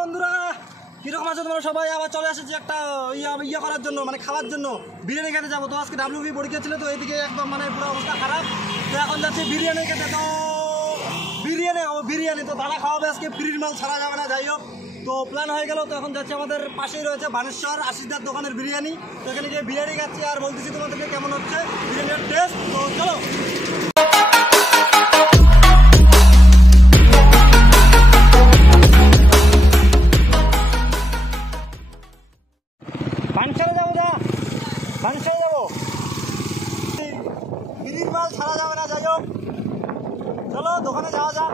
বন্ধুরা কিরকম আছো তোমরা সবাই? আবার চলে আসেছি একটা ইয়া করার জন্য, মানে খাওয়ার জন্য বিরিয়ানি খেতে যাবো। তো আজকে WB পরীক্ষা ছিল, তো এইদিকে একদম মানে পুরো অবস্থা খারাপ। তো এখন যাচ্ছি বিরিয়ানি খেতে। তো বিরিয়ানি তো দাদা খাওয়াবে আজকে, ফ্রির মাল ছাড়া যাবে না। যাই হোক, তো প্ল্যান হয়ে গেল। তো এখন যাচ্ছি, আমাদের পাশেই রয়েছে বানেশ্বর আশিসদার দোকানের বিরিয়ানি। তো এখানে গিয়ে বিরিয়ানি খাচ্ছি আর বলতেছি তোমাদেরকে কেমন হচ্ছে বিরিয়ানির টেস্ট। তো চলো। বানেশ্বরে যাবো, ফ্রির মাল ছাড়া যাবে না। যাই হোক, চলো দোকানে যাওয়া যাক।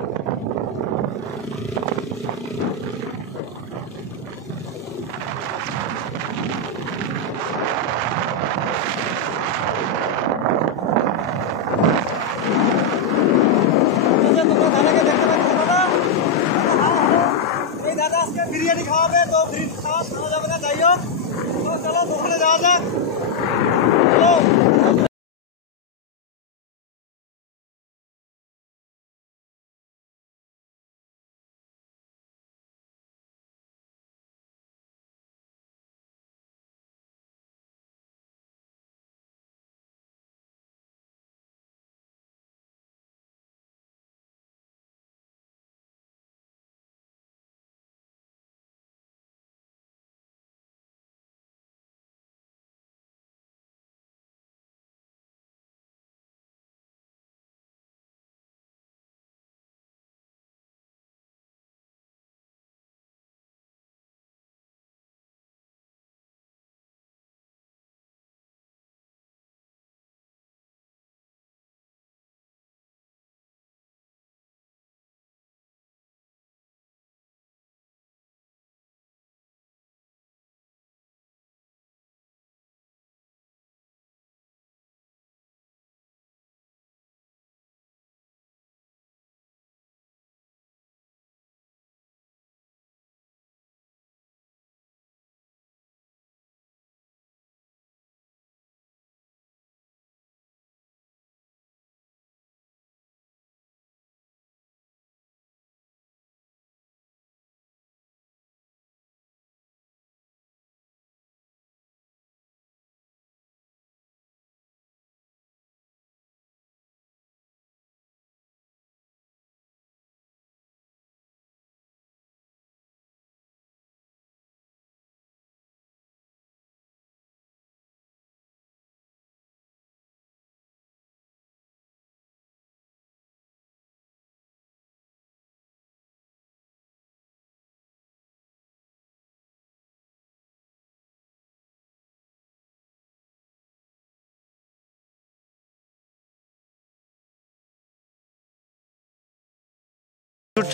এই দাদা আজকে বিরিয়ানি খাওয়াবে, তো ফ্রিজ খাওয়া ছাড়া যাবে না। যাই হোক, চলো দোকানে যাওয়া যাক।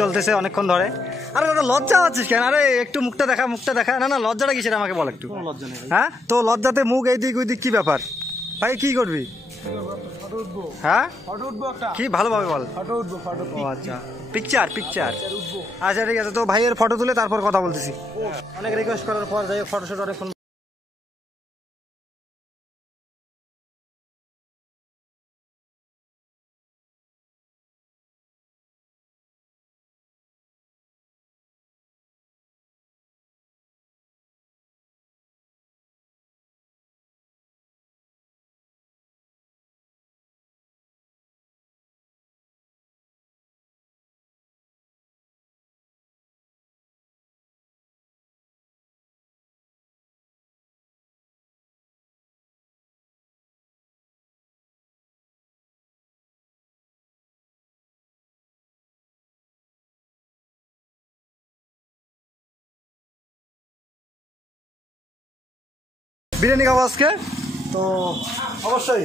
চলতেছে অনেকক্ষণ ধরে। আরে দাদা লজ্জা আছিস কেন? আরে একটু মুখটা দেখা, মুখটা দেখা। না না, লজ্জাটা কিসের আমাকে বল একটু। লজ্জা নেই। হ্যাঁ, তো লজ্জাতে মুখ এইদিক ওইদিক, কি ব্যাপার ভাই? কি করবি? হ্যাঁ, কি ভালোভাবে বল। ও আচ্ছা, পিকচার আচ্ছা ঠিক আছে। তো ভাইয়ের ফটো তুলে তারপর কথা বলতেছি। অনেক রিকোয়েস্ট করার পর যাই হোক, ফটোশুট অনেকক্ষণ। বিরিয়ানি খাবো আজকে, তো অবশ্যই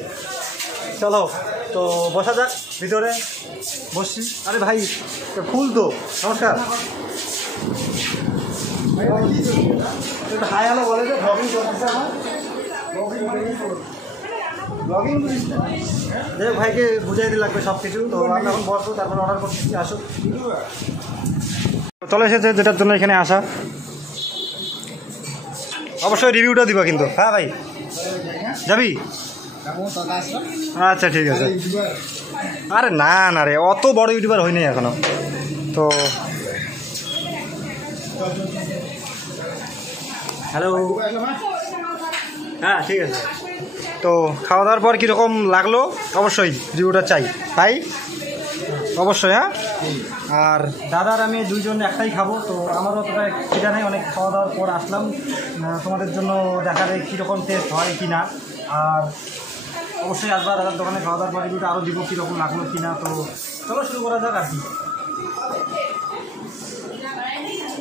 চলো। তো বসা যাক, ভিতরে বসছি। আরে ভাই ফুল তো, নমস্কার। হাই হ্যালো বলে যে ব্লগিং করতেছে আমার, ব্লগিং যাই হোক, ভাইকে বুঝাই দিতে লাগবে সব কিছু। তো আমরা এখন বসবো, তারপর অর্ডার করতেছি। আসুক, চলে এসেছে যেটার জন্য এখানে আসা। অবশ্যই রিভিউটা দিবা কিন্তু। হ্যাঁ ভাই, যাবি? আচ্ছা ঠিক আছে। আরে না না রে, অত বড় ইউটিউবার হয়নি এখনো। তো হ্যালো, হ্যাঁ ঠিক আছে। তো খাওয়া দাওয়ার পর কীরকম লাগলো অবশ্যই রিভিউটা চাই ভাই, অবশ্যই। হ্যাঁ, আর দাদার আমি দুইজন একটাই খাবো, তো আমারও অতটা খিদা নেই, অনেক খাওয়া দাওয়ার পর আসলাম তোমাদের জন্য দেখা যায় কীরকম টেস্ট হয় কি না। আর অবশ্যই আসবা দাদার দোকানে, খাওয়া দাওয়ার পর রিভিউটা আরও দিব কীরকম লাগলো কি না। তো চলো শুরু করা যাক আর কি।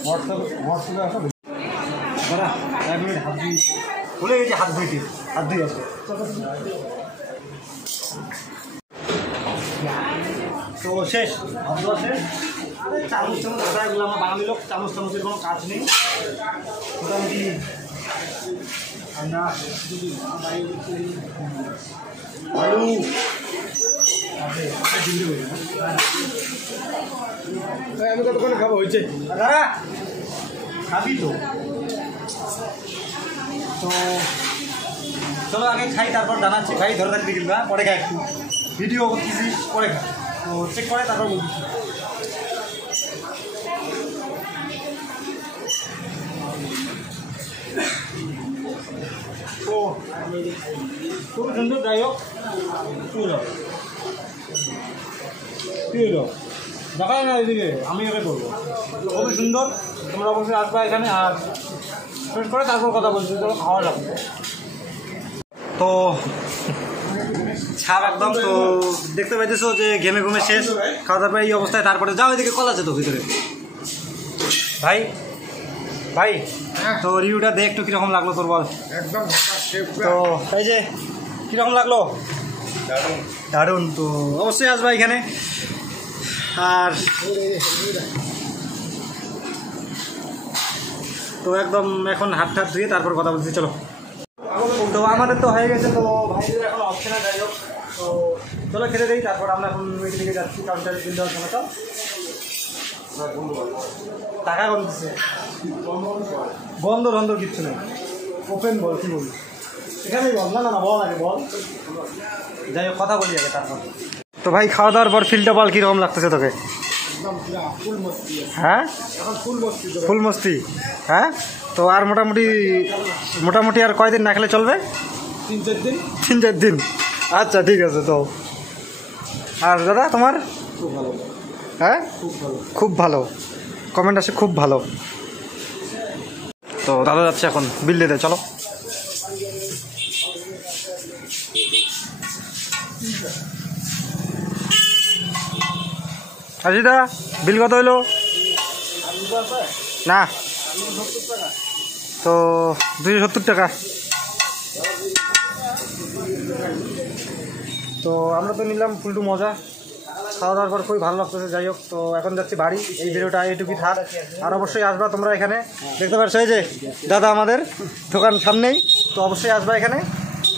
হোয়াটসঅ্যাপে আসো দাদা, 1 মিনিট হাত ধুই, ভুলে গেছি হাত ধুইতে, হাত ধুই আসো। তো শেষ, হাত ধোয়া শেষ। চামচ চামচ এগুলো আমার বাঙালি লোক, চামচ চামচের কোনো কাজ নেই মোটামুটি। আমরা আলু আমি কতক্ষণে খাবো হয়েছে দাদা, খাবি তো। তো চলো আগে খাই, তারপর জানাচ্ছি ভাই, ধরে রাখবি কিন্তু পরে খাই, একটু ভিডিও করতেছি পরে খা, তো চেক করে তারপর বলছি। তো খুব সুন্দর, যাই হোক কী হলো দেখা যায় না এদিকে, আমি একে করবো, খুবই সুন্দর। তোমরা অবশ্যই আসবা এখানে, আর শেষ করে তারপর কথা বলছি, চলো খাওয়া লাগবে। তো ছাপ একদম, তো দেখতে পাইতেছো যে ঘেমে ঘুমে শেষ, খাওয়া দাওয়ার পর এই অবস্থায়। তারপরে যাও এদিকে কল আছে তো ভিতরে ভাই। ভাই তো রিভিউটা দেখ একটু কীরকম লাগলো তোর, বল। একদম তো এই যে কীরকম লাগলো, দারুণ। তো অবশ্যই আসবা এখানে। আর তো একদম এখন হাত টাত ধুয়ে তারপর কথা বলছি, চলো। তো আমাদের তো হয়ে গেছে, তো ভাইদের এখন অপশন না, যাই হোক। তো চলো খেতে দিই, তারপর আমরা এখন ওইটি দিকে যাচ্ছি কাউন্টারে বিল দেওয়ার সময়। তো টাকা কম দিচ্ছে, বন্ধ বন্ধ কিচ্ছু নেই, ওপেন বল, কী বলবি এখানেই বল। না না না বল, আগে বল, যাই হোক কথা বলি আগে তারপর। তো ভাই খাওয়া দাওয়ার পর ফিলটা বল, কীরকম লাগতেছে তোকে? হ্যাঁ ফুল মস্তি। হ্যাঁ, তো আর মোটামুটি আর কয়দিন না খেলে চলবে? 3-4 দিন। আচ্ছা ঠিক আছে। তো আর দাদা তোমার? হ্যাঁ খুব ভালো, কমেন্ট আসে খুব ভালো। তো দাদা যাচ্ছে এখন বিল দিতে, চলো। দা বিল কত হইলো? না তো 270 টাকা। তো আমরা তো নিলাম ফুলটু মজা, খাওয়া দাওয়ার পর খুবই ভালো লাগতেছে। যাই হোক, তো এখন যাচ্ছি বাড়ি। এই ভিডিওটা এইটুকুই থাক, আর অবশ্যই আসবা তোমরা এখানে, দেখতে পাচ্ছ এই যে দাদা আমাদের দোকান সামনেই। তো অবশ্যই আসবা এখানে,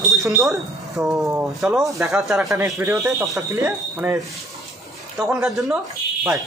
খুবই সুন্দর। তো চলো দেখা হচ্ছে আর একটা নেক্সট ভিডিওতে, তখনকার জন্য বাই।